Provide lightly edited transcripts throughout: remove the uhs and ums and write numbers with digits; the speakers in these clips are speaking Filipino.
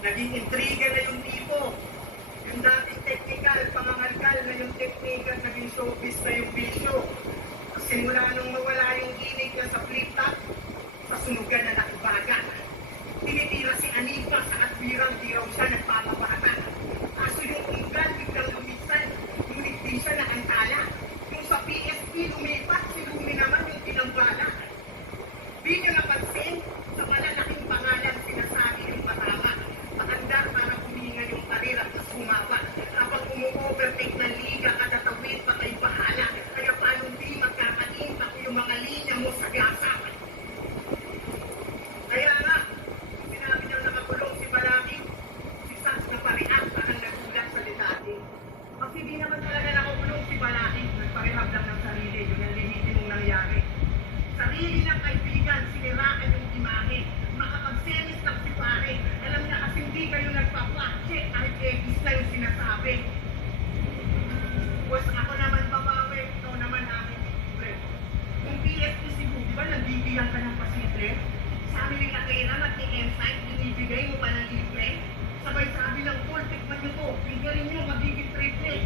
Naging intriga na yung tipo. Yung dating technical, pangangalkal na yung technical, naging showbiz na yung bisyo. Simula nung mawala yung inig niya sa flip-top, sa sunugan na nakibaga. Tinitira si Anifa sa atbirang di raw siya nagpapabata. Kaso yung unggal biglang lumisan, ngunit di siya naantala. Yung sa PSP lumipat, si Lumi naman yung tinambala. Di niya napansin, sa malalaking pangalan sinasabi yung matama. Paandar para huminga yung karir at mas humaba. Habang umu-overtake ng liga, katatawid pa kay bahala. Kaya paano di magkakaimpak yung mga linya mo sa gasa? Kaya nga, sinabi niyang nakakulong si Balaki, si Sax na pariak parang nagulat sa litati. Kasi di naman talaga nakakulong si Balaki, nagparehab lang ng sarili, yun ang lehitimong nangyari. Sarili ng kaibigan, siniraan yung imahe, makapagsemis ng si pare. Alam niya kasi hindi kayo nagpa-check kahit X na yung sinasabi. Pues ako naman babawi, ikaw naman aking libre. Kung PSP siguro, di ba nandibigyan ka ng pasimple? Sabi ni Katera, mag-i-insight, binibigay mo pa ng libre? Sabay sabi ng Paul, tikman nyo to, bigyan nyo, magiging triple.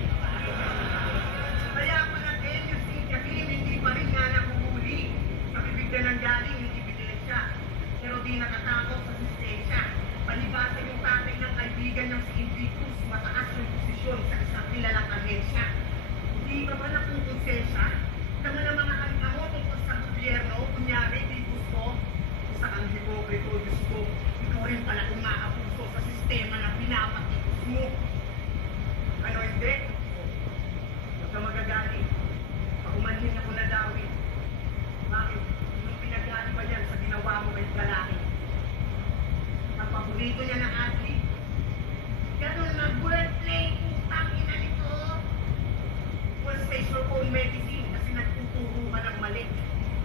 Kaya pa natin yung si Kakim, hindi pa rin nga nakuhuli. Sa bibig na ng galing yung ebidensya. Pero di nakatakot sa sistensya. Palibasa yung tatay ng kaibigan ng si Invictus, mataas yung posisyon sa isang kilalang ahensya. Hindi ba ba nakukonsensya? Tama ng mga kalimutan mo tungkol sa gobyerno, kunyari, di gusto, sa kang hipokrito, Diyos ko, ikaw rin pala umaabuso sa sistema na pinapatikos mo. Ano hindi? Huwag ka magagaling. Paumanhin ako na dawit. Bakit? Yung pinagali ba yan sa ginawa mo kay Galaki? Ang paborito niya na athlete? Ganun na wordplay, putang ina nito. Well, face your own medicine kasi nagtuturo ka ng mali.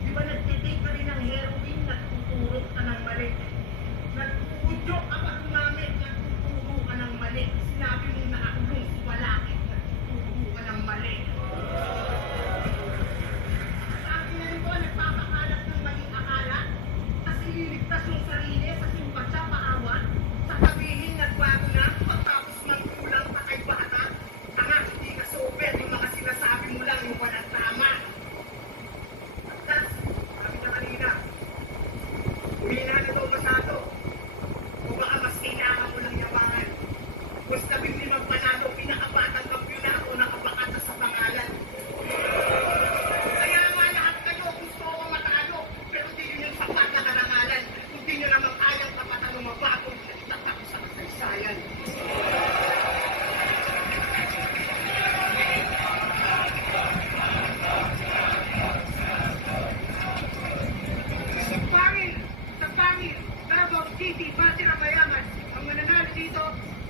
Di ba nagtitake ka rin ng heroin, nagtuturo ka ng mali. Nagtutudyo ka pa gumamit, nagtuturo ka ng mali. Sinabi mong nakakulong si Balaki, nagtuturo ka ng mali. Sa akin na nito, nagpapakalat ng maling akala kasi liligtas yung sarili sa simpatya paawat. Sasabihin nagbago na, pagtapos ng kulang pa kay bata. Tanga, hindi ka sober, yung mga sinasabi mo lang yung walang tama. At sabi na kanina, humina na daw masyado. O baka mas kailangan mo lang yabangan. Kung sabing limang panalo, pinakabatang kampyonato, nakabakata sa pangalan. Kaya nga lahat kayo gusto ko matalo, pero hindi yun yung sapat na karangalan. Hindi nyo naman kayang kapatan ng mabagong nagtatak sa kasaysayan. Pangil, Davao City, Masira Mayaman. Ang mananalo dito,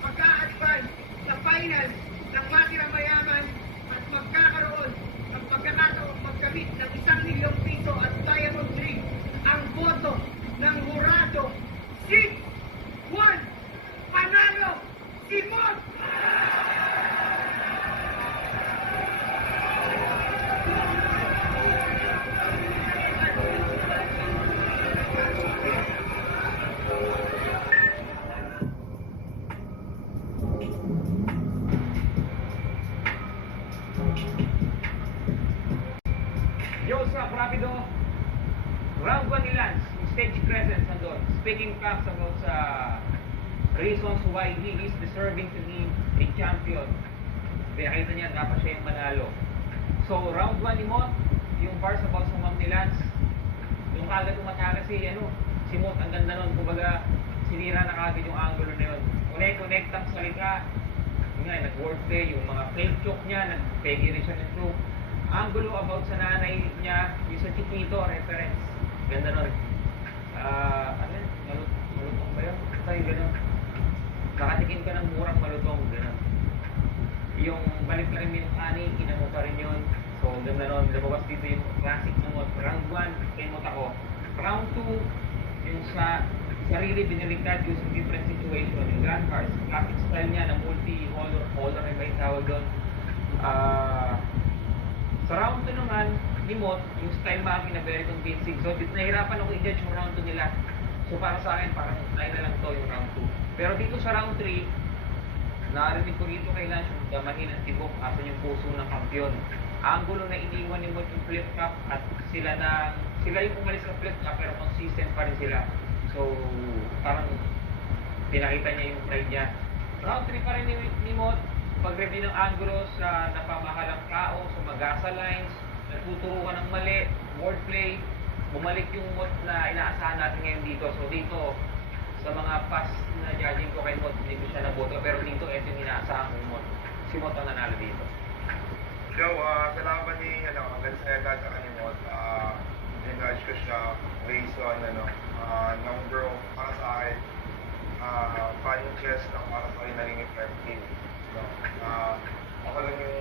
magka-advance sa final ng Masira Mayaman at magkakaroon ng pagkakataon magkamit ng 1,000,000 piso at diamond ring. Ang boto ng hurado, si Juan Panalo Simon! Joseph Rapido, round 1 ni Lance, stage presence nandun. Speaking facts about sa reasons why he is deserving to be a champion. Kaya kita niya, dapat siya yung manalo. So, round 1 ni Mot, yung bars about sa mom ni Lance, yung kagad umatake si Mot, ang ganda nun. Kumbaga, sinira na kagad yung angulo na yun. Connect ang salita. Yung nga, nag-wordplay, yung mga fake choke niya, nag-pegi rin siya ng choke. Angulo about sa nanay niya, yung sa Chiquito, reference. Ganda nun. Ano yun? Malutong ba yun? Basta yung gano'n. Nakatikin ka ng murang malutong, gano'n. Yung balik na rin yung ani, kinamo pa rin yun. So, ganda nun. Lumabas dito yung classic na Mot. Round 1, kay Mot ako. Round 2, yung sa sarili, biniligtad yung sa different situation. Yung grand cars, classic style niya na multi-holder na ba yung tawag doon. Sa round 2 naman, ni Mot, yung style making na very convincing. So, nahirapan ako i-judge yung round 2 nila. So para sa akin, parang try na lang to yung round 2. Pero dito sa round 3, narinig ko dito kay Lance yung damahin ng tibok, asan yung puso ng kampiyon. Ang gulo na iniwan ni Mot yung flip cup at sila yung umalis sa flip cup pero consistent pa rin sila. So parang pinakita niya yung pride niya. Round 3 pa rin ni Mot, pag-review ng angulo sa napamahalang tao, sa magasa lines, nagtuturo ka ng mali, wordplay, bumalik yung Mot na inaasahan natin ngayon dito. So dito, sa mga past na judging ko kay Mot, hindi ko siya naboto. Pero dito, ito yung inaasahan ko Mot. Si Mot ang nanalo dito. So, kalaban ni Lanceta at ni Mot, ginudge ko siya based on number of, para sa akin, punches na para sa akin naging effective. No? Ako lang yung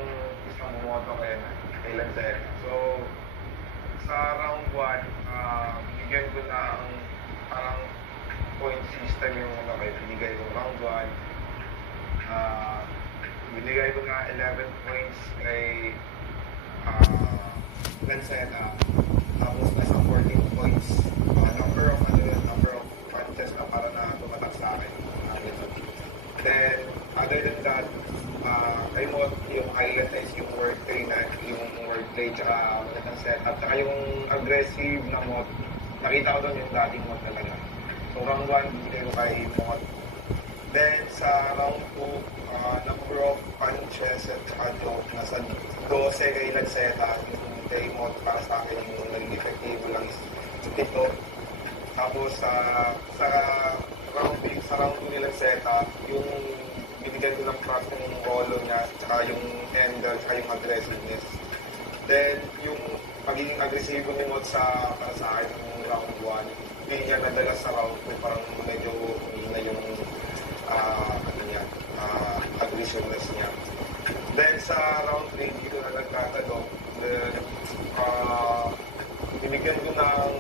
isang bumoto kay Lanceta. So, sa round 1, binigyan ko ng parang point system yung binigay ko round 1. Binigay ko nga 11 points kay Lanceta. Tapos nasa 14 points. Number of punches na para na tumatak sa akin. Then, other than that, kay Mot, yung highlight is yung wordplay tsaka magandang setup, tsaka yung aggressive na Mot. Nakita ko doon yung dating Mot talaga. So, round 1, binigay ko kay Mot. Then, sa round 2, number of punches at saka joke, nasa 12 kay Lanceta, yung kay Mot para sa akin yung naging effective lang is 7. Tapos, sa round 2 ni Lanceta, yung binigyan ko ng trust ng rolo niya, tsaka yung angle, tsaka yung aggressiveness. Then, yung pagiging agresibo ni Mot para sa akin ng round 1, hindi niya nadala sa round 2, parang medyo humina yung aggressiveness niya. Then, sa round 3, hindi ko na nagtatanong. Then, binigyan ko ng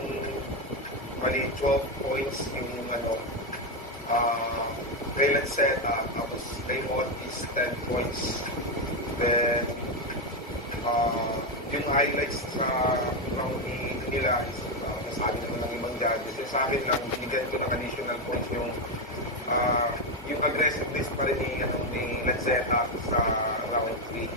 12 points yung kay Lanceta, tapos kay Mot is 10 points. Then, yung highlights sa round nila is nasabi naman ng ibang judges. Yung sa akin lang, binigyan ko ng additional points yung aggressiveness pa rin ni Lanceta sa round 3.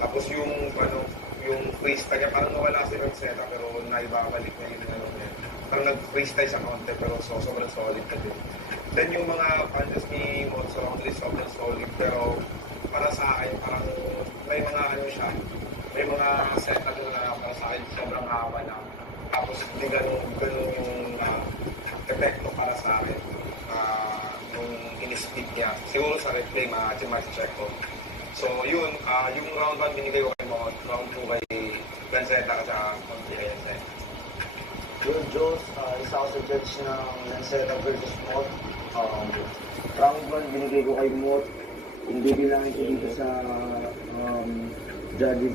Tapos yung freestyle niya, parang nawala si Lanceta pero naibabalik na yun niya. Parang nag-freestyle sa konti pero sobrang solid na din. Then yung mga punches ni Mot sa round 3 sobrang solid pero para sa akin parang may mga may mga setup na para sa akin sobrang haba na. Tapos hindi ganun yung epekto para sa akin nung in-speed niya. Siguro sa replay ma-check ko. So yun, yung round 1 binigay ko kay Mot, round 2 kay Lanceta at kay Lanceta. Yun, Diyos, isa ako sa judge ng Lanceta versus Mot. Round 1 binigay ko kay Mot. Hindi bilangin ko dito sa judges